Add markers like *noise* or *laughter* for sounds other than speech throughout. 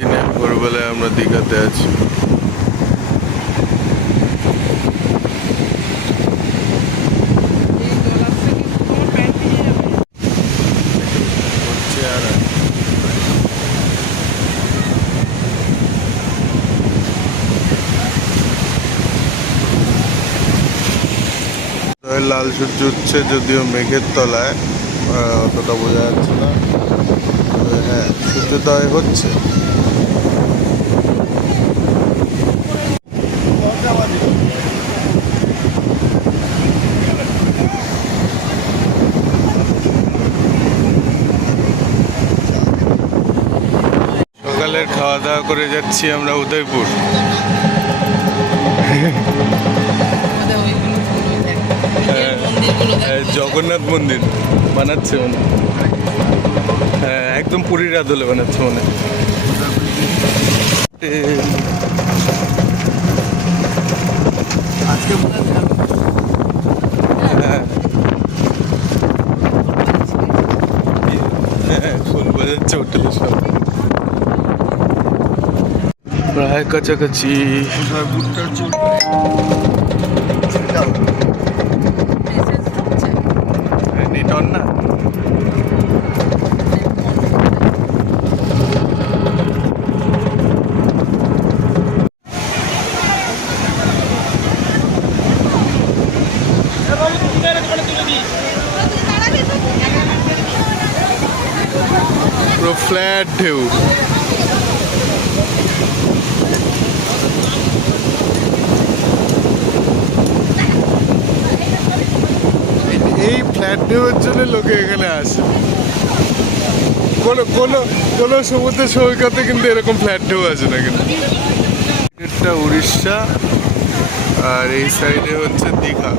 দিনে ভোরবেলায় আমরা দীঘাতে আছি। হচ্ছে লাল সূর্য উঠছে যদিও মেঘের তলায় অতটা বোঝা যাচ্ছে না। হ্যাঁ সূর্যোদয় হচ্ছে। সকালের খাওয়া দাওয়া করে যাচ্ছি আমরা উদয়পুর হ্যাঁ, জগন্নাথ মন্দির বানাচ্ছে মনে হ্যাঁ একদম পুরীর আদলে বানাচ্ছে মনে। আজকে মনে হয় হ্যাঁ হ্যাঁ ফুল বাজাচ্ছে হোটেলে সব প্রায় কাছাকাছি। ফ্ল্যাট ঢেউ এই ফ্ল্যাট ঢেউয়ের জন্য লোকে এখানে আসে। কোনো কোনো কোনো সমুদ্র সৈকতে কিন্তু এরকম ফ্ল্যাট ঢেউ আছে না কিন্তু। উড়িষ্যা, আর এই সাইডে হচ্ছে দীঘা।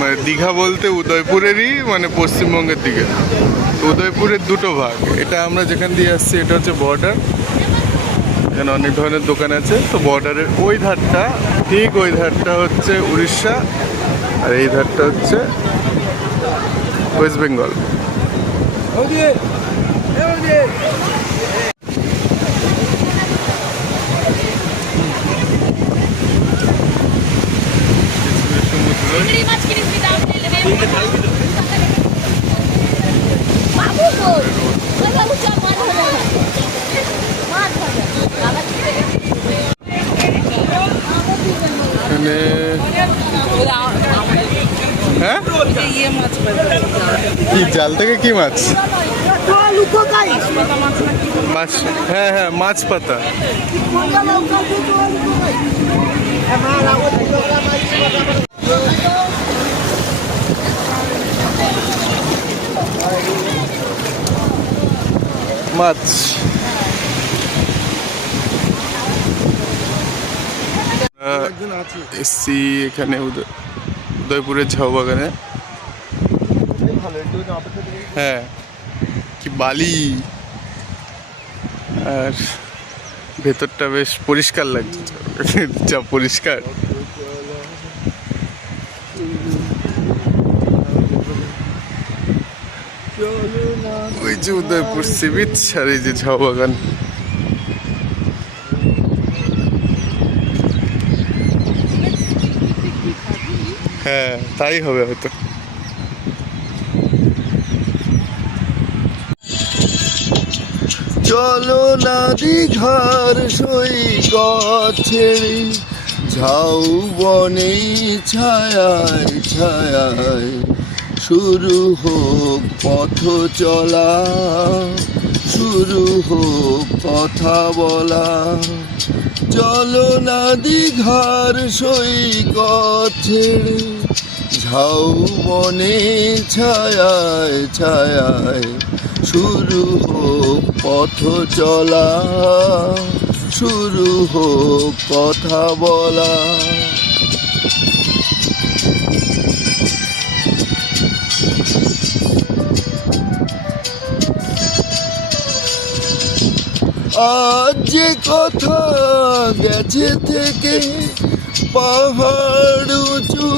মানে দীঘা বলতে উদয়পুরেরই মানে পশ্চিমবঙ্গের দিকে। উদয়পুরের দুটো ভাগ। এটা আমরা যেখান দিয়ে আসছি, এটা হচ্ছে বর্ডার এখানে অনেক ধরনের দোকান আছে। তো বর্ডারের ওই ধারটা, ঠিক ওই ধারটা হচ্ছে উড়িষ্যা, আর এই ধারটা হচ্ছে ওয়েস্ট বেঙ্গল সমুদ্র চিংড়ি মাছ কিনিস নি দাম নিলে নেই বাবু কই ওই বাবু চা মাছ ভাজা মাছ ভাজা দাদা খেতে এখানে হ্যাঁ ইয়ে মাছ পাবে কি থেকে কি মাছ? মাছ হ্যাঁ হ্যাঁ মাছ পাতা। মাছ। এসছি এখানে উদয়- উদয়পুরের ঝাউ বাগানে ভালো একটু অপেক্ষা করে হ্যাঁ কি বালি। আর ভেতরটা বেশ পরিষ্কার লাগছে। যা পরিষ্কার। ওই যে উদয়পুর সি বিচ আর এই যে ঝাউ বাগান। হ্যাঁ তাই হবে হয়তো। চলো না দীঘার সৈকত ছেড়ে ঝাউ বনে ছায়ায় ছায়ায়। শুরু হোক পথ চলা, শুরু হোক কথা বলা। চলো না দীঘার সৈকত ছেড়ে ঝাউ বনে ছায়ায় ছায়ায়। শুরু হোক পথ চলা, শুরু হোক কথা বলা। আজ যে কথা গেছে থেকে পাহাড় উঁচু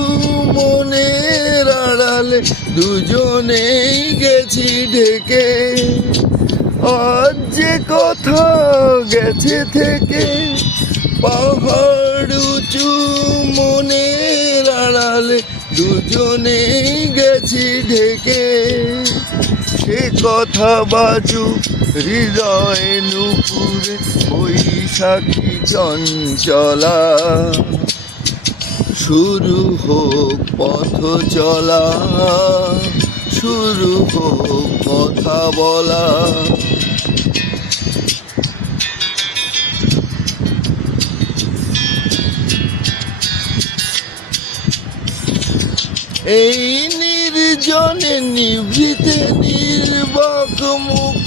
মনের আড়ালে দুজনেই গেছি ঢেকে আজ যে কথা গেছে থেকে পাহাড় উঁচু মনের আড়ালে দুজনেই গেছি ঢেকে সে কথা বাজু হৃদয় নুপুরে বৈশাখী চঞ্চলা। শুরু হোক পথ চলা, শুরু হোক কথা বলা। এই নির্জনে নিভৃতে নির্বাক মুখ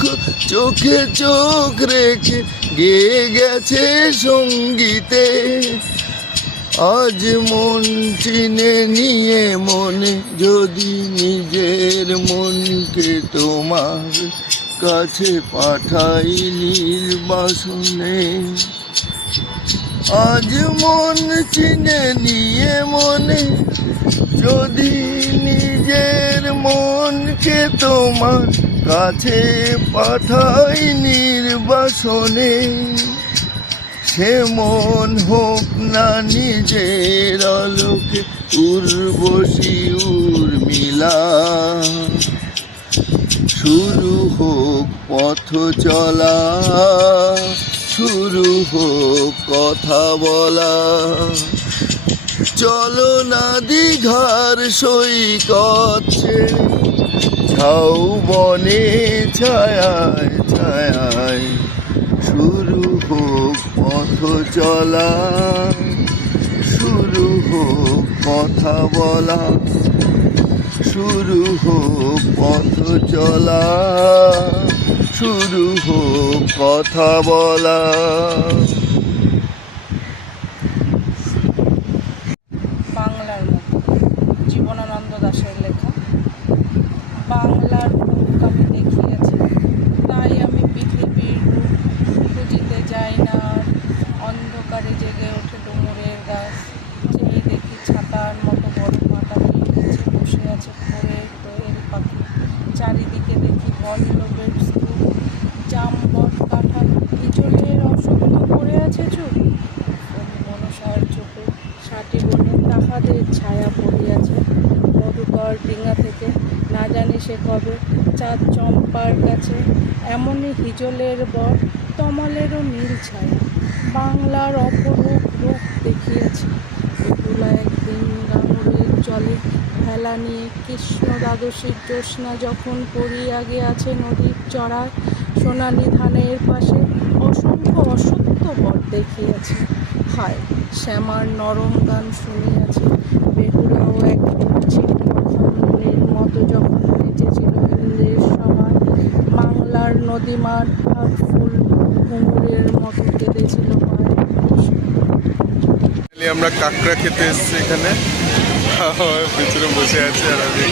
চোখে চোখ রেখে গেয়ে গেছে সঙ্গীতে। আজ মন চিনে নিয়ে মনে, যদি নিজের মনকে তোমার কাছে পাঠাই নির্বাসনে আজ মন চিনে নিয়ে মনে, যদি নিজের মনকে তোমার কাছে পাঠাই নির্বাসনে সে মন হোক না নিজের আলোকে উর্বশী উর্মিলা শুরু হোক পথ চলা, শুরু হোক কথা বলা। চলো না দীঘার সৈকত ঝাউ বনে ছায়ায় ছায়ায়। শুরু হোক পথ চলা, শুরু হোক কথা বলা, শুরু হোক পথ চলা, শুরু হোক কথা বলা বাংলার মতো জীবনানন্দ দাশের লেখা বাংলার বুক আমি দেখিয়েছি তাই আমি পৃথিবীর রূপ খুঁজিতে যাই না আর অন্ধকারে জেগে ওঠে ডুমুরের গাছ। যেই দেখি ছাতার মতো বড় মাথা নিচে বসে আছে ভোরে দোয়েল পাখি। চারিদিকে দেখি বল্লভের স্তূপ জাম বট কাঁঠাল। ইঁচড়ের অসংখ্য পড়ে আছে চুপ মনসার চোখে ষাটি বনে তাহাদের ছায়া পড়িয়াছে মধুকর ডিঙা থেকে না জানি সে কবে চাঁদ চম্পার কাছে। এমনই হিজলের বর, তমালেরও নীল ছায়া। কৃষ্ণ দ্বাদশীর জ্যোৎস্না যখন পড়িয়া গিয়াছে নদীর চড়ায় সোনালি ধানের পাশে অসংখ্য অসত্য বর দেখিয়াছে। হায়, শ্যামার নরম গান শুনিয়াছে। বেহুলাও একদিন ছিন্নের মতো যখন বেঁচেছিল ইন্দ্রের সময়। বাংলার নদীমার আর ফুল ঘুঙুরের মতো কেঁদেছিল আমরা কাঁকড়া খেতে এসেছি এখানে। পিছনে বসে আছে আর আমি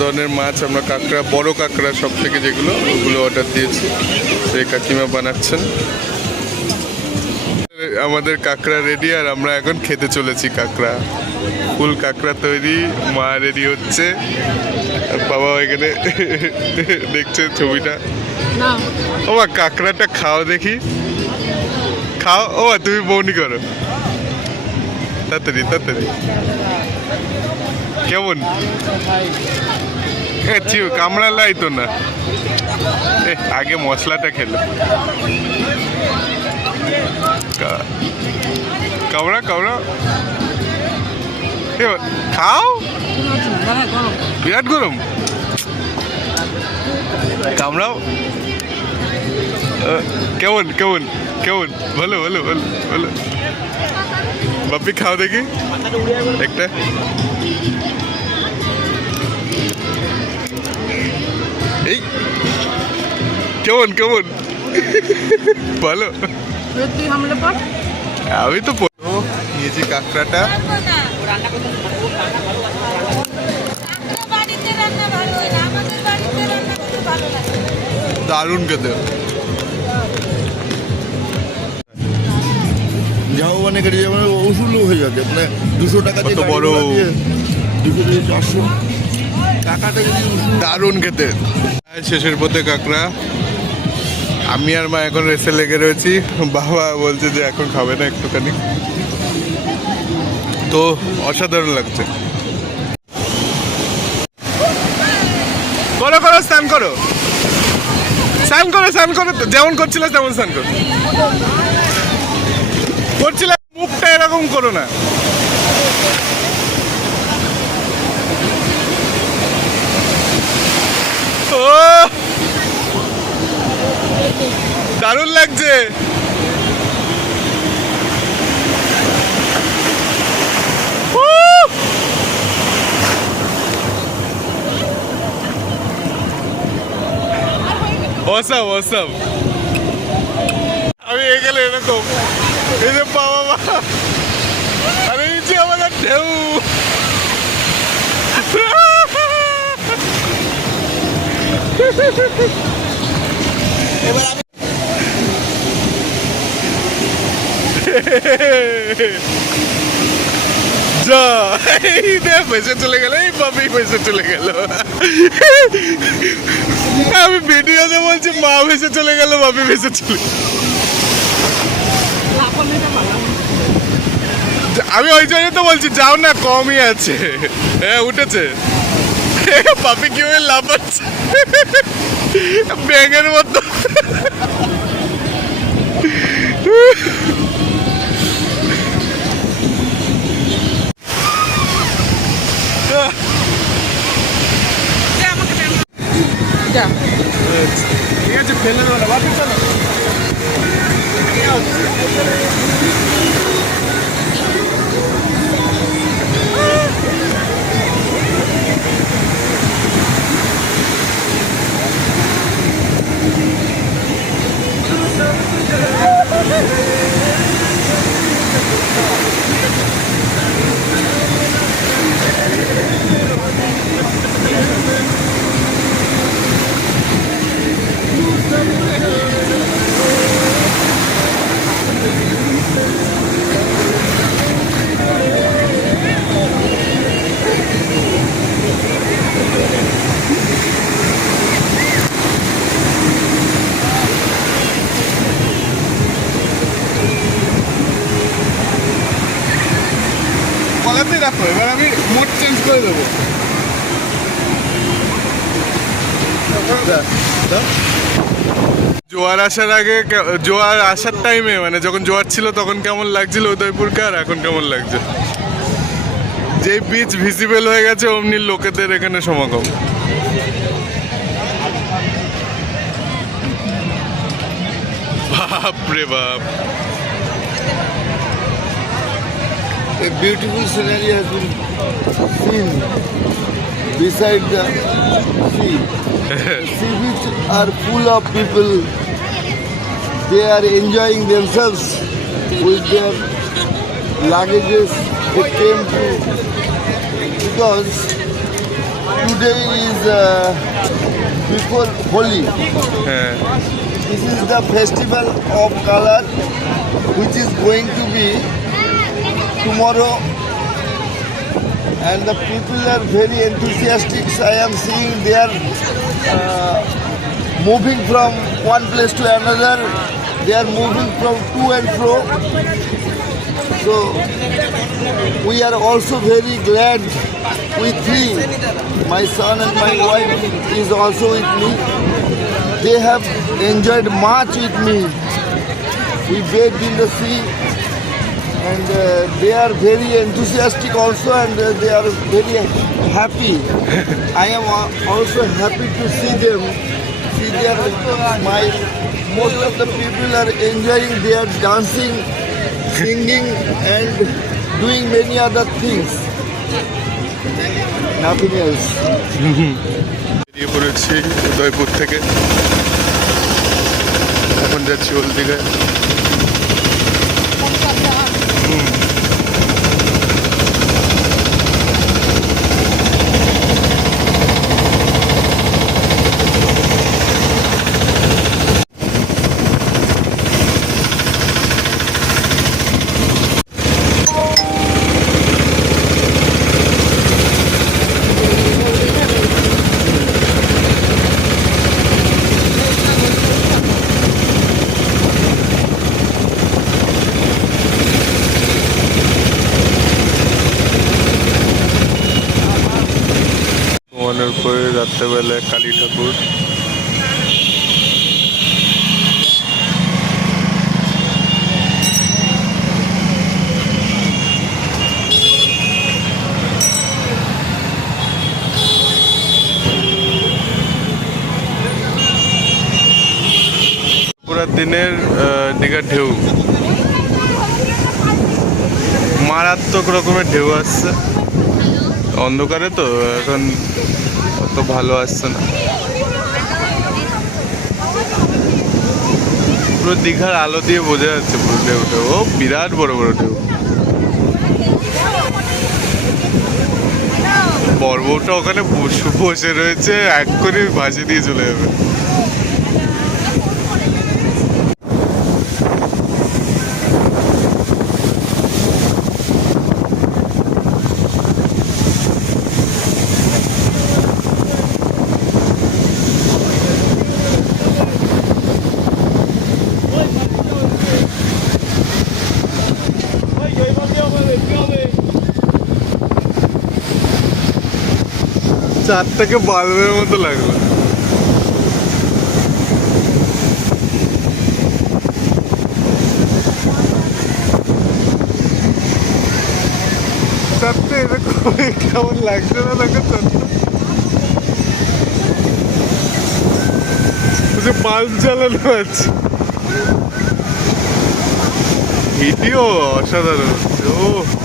ধরনের মাছ আমরা কাঁকড়া, বড় কাঁকড়া সব থেকে যেগুলো, ওগুলো অর্ডার দিয়েছি। এই কাকিমা বানাচ্ছেন। আমাদের কাঁকড়া রেডি আর আমরা এখন খেতে চলেছি কাঁকড়া। ফুল কাঁকড়া তৈরি, মা রেডি হচ্ছে। আর বাবা এখানে দেখছে ছবিটা। ও কাঁকড়াটা খাও দেখি। খাও ও তুমি বৌনি করো। তাড়াতাড়ি তাড়াতাড়ি। কেমন? চিউ কামড়া লাই তো না। আগে মশলাটা খেলো। কামড়া কামড়া। খাও। বিরাট গরম। কামড়াও। কেমন কেমন কেমন? ভালো ভালো ভালো ভালো বাপি খাও দেখি। একটা এই কেমন কেমন? পর? আমি তো নিয়েছি কাঁকড়াটা। বাড়িতে রান্না ঝাউবানে কেটে যাবে ওষুধ হয়ে যাবে মানে দুশো টাকা দিয়ে বড়। দুশো থেকে চারশো টাকাটা যদি দারুণ খেতে। শেষের পথে কাঁকড়া। আমি আর মা এখন রেসে লেগে রয়েছি। বাবা বলছে যে এখন খাবে না একটুখানি। তো অসাধারণ লাগছে। করো করো স্নান করো। স্নান করো স্নান করো। যেমন করছিল তেমন স্নান করো। করছিলাম মুখটা এরকম করো না। দারুণ লাগছে! অসাম অসাম আমি এগেলে এরকম। এই যে বাবা মা আরে এই যে আমাদের ঢেউ যা এই দে পয়সা চলে গেল এই বাপি পয়সা চলে গেল আমি ভিডিওতে বলছি মা ভেসে চলে গেল বাপি ভেসে চলে গেলো। আমি ওই জন্য তো বলছি যাও না কমই আছে। হ্যাঁ উঠেছে। পাপি কি হয়ে লাফাচ্ছে? ব্যাঙের মতো। ঠিক আছে ফেলে দেবো না বাপি চলো কলাতেই রাখো, এবার আমি মোড চেঞ্জ করে দেবো। জোয়ার আসার আগে জোয়ার আসার টাইমে মানে যখন জোয়ার ছিল তখন কেমন লাগছিল উদয়পুরকে আর এখন কেমন লাগছে? যেই বিচ ভিজিবল হয়ে গেছে, অমনি লোকেদের এখানে সমাগম। বাপ রে বাপ। A beautiful scenery has been seen beside the sea. The *laughs* sea beach are full of people. They are enjoying themselves with their luggages. They came to because today is uh, before Holi. This is the festival of color which is going to be tomorrow and the people are very enthusiastic. I am seeing they are uh, moving from one place to another. They are moving from to and fro. So we are also very glad with me. My son and my wife is also with me. They have enjoyed much with me. We bathed in the sea and uh, they are very enthusiastic also and uh, they are very happy. I am uh, also happy to see them. See their my most of the people are enjoying their dancing, singing and doing many other things. Nothing else. বেরিয়ে পড়েছি উদয়পুর থেকে এখন যাচ্ছি দিনের দীঘার ঢেউ। মারাত্মক রকমের ঢেউ আসছে। অন্ধকারে তো, এখন অত ভালো আসছে না। পুরো দীঘার আলো দিয়ে বোঝা যাচ্ছে পুরো ঢেউটা। ও, বিরাট বড় বড় ঢেউ। পর্বটা ওখানে বসে রয়েছে, এক করে ভাসি দিয়ে চলে যাবে। চারটাকে বাল্বের মতো লাগল। চারটে এরকম কেমন লাগছে না চারটে যে বাল্ব জ্বালানো আছে। ভিডিও অসাধারণ। ও।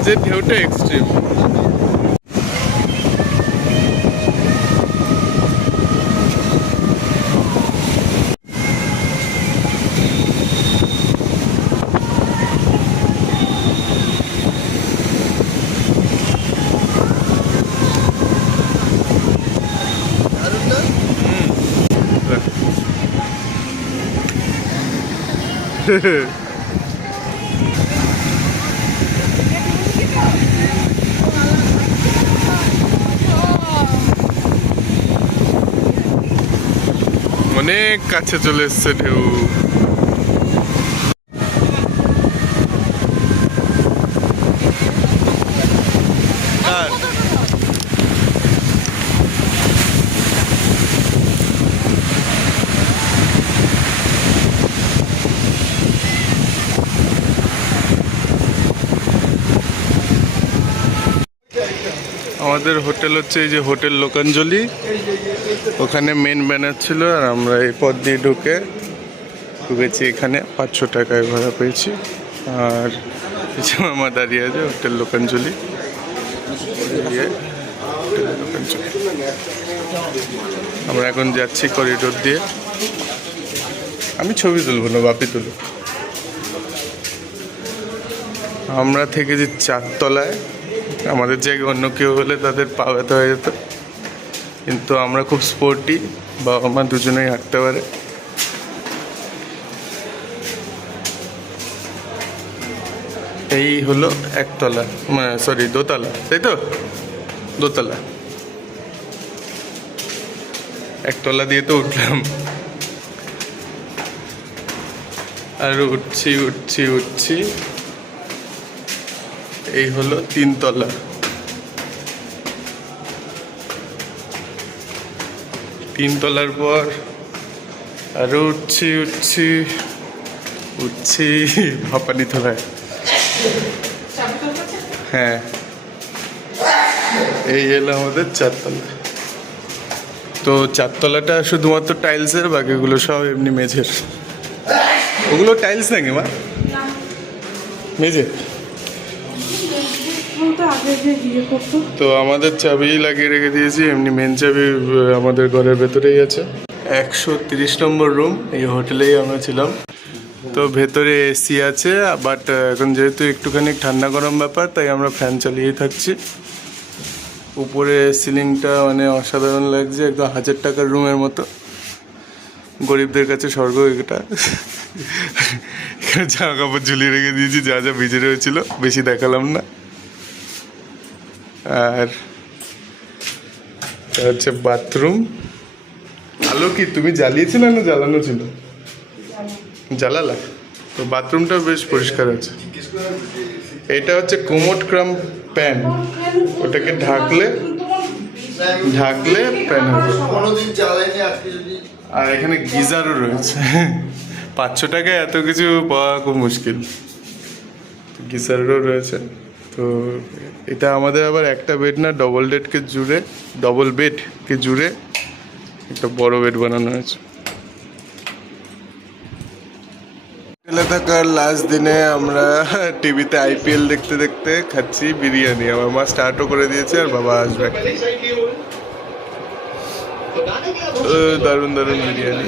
আজের ঢেউটা এক্সট্রিম অনেক কাছে চলে এসছে ঢেউ? আমাদের হোটেল হচ্ছে এই যে হোটেল লোকাঞ্জলি ওখানে মেন ব্যানার ছিল আর আমরা এই পথ দিয়ে ঢুকে ঢুকেছি এখানে। পাঁচশো টাকায় ভাড়া পেয়েছি। আর কিছু মামা দাঁড়িয়ে আছে, হোটেল লোকাঞ্জলি। আমরা এখন যাচ্ছি করিডোর দিয়ে। আমি ছবি তুলবো না, বাপি তুলব আমরা থেকেছি চারতলায়, আমাদের জায়গায় অন্য কেউ হলে তাদের পা ব্যথা হয়ে যেত। কিন্তু আমরা খুব স্পোর্টি বাবা মা দুজনেই হাঁটতে পারে। এই হলো একতলা মানে সরি দোতলা, তাই তো? দোতলা। একতলা দিয়ে তো উঠলাম। আর উঠছি উঠছি উঠছি। এই হলো তিনতলা। তিনতলার পর আরও উঠছি উঠছি উঠছি হাঁপানি তলায় হ্যাঁ। এই এলো আমাদের চারতলা। তো চারতলাটা শুধুমাত্র টাইলসের বাকিগুলো সব এমনি মেঝের। ওগুলো টাইলস নাকি মা? মেঝে ইয়ে তো আমাদের চাবি লাগিয়ে রেখে দিয়েছি, এমনি মেন চাবি আমাদের ঘরের ভেতরেই আছে। একশো তিরিশ নম্বর রুম এই হোটেলেই আমরা ছিলাম। তো ভেতরে এসি আছে বাট এখন যেহেতু একটুখানি ঠান্ডা গরম ব্যাপার, তাই আমরা ফ্যান চালিয়েই থাকছি। উপরে সিলিংটা মানে অসাধারণ লাগছে, একদম হাজার টাকার রুমের মতো। গরিবদের কাছে স্বর্গ এটা। এখানে জামা কাপড় ঝুলিয়ে রেখে দিয়েছি, যা যা ভিজে রয়েছিল, বেশি দেখালাম না। আর হচ্ছে বাথরুম। আলো কি? তুমি জ্বালিয়েছিলে না জ্বালানো ছিল? জ্বালালা। তো বাথরুমটা বেশ পরিষ্কার আছে। এটা হচ্ছে কোমোট ক্রাম প্যান। ওটাকে ঢাকলে ঢাকলে প্যান হবে। আর এখানে গিজারও রয়েছে। পাঁচশো টাকায় এত কিছু পাওয়া খুব মুশকিল। গিজারও রয়েছে। তো এটা আমাদের আবার একটা বেড না ডবল বেডকে জুড়ে ডবল বেডকে জুড়ে একটা বড় বেড বানানো হয়েছে। হোটেলে থাকার লাস্ট দিনে আমরা টিভিতে আইপিএল দেখতে দেখতে খাচ্ছি বিরিয়ানি। আমার মা স্টার্টও করে দিয়েছে আর বাবা আসবে। ও, দারুণ দারুণ বিরিয়ানি।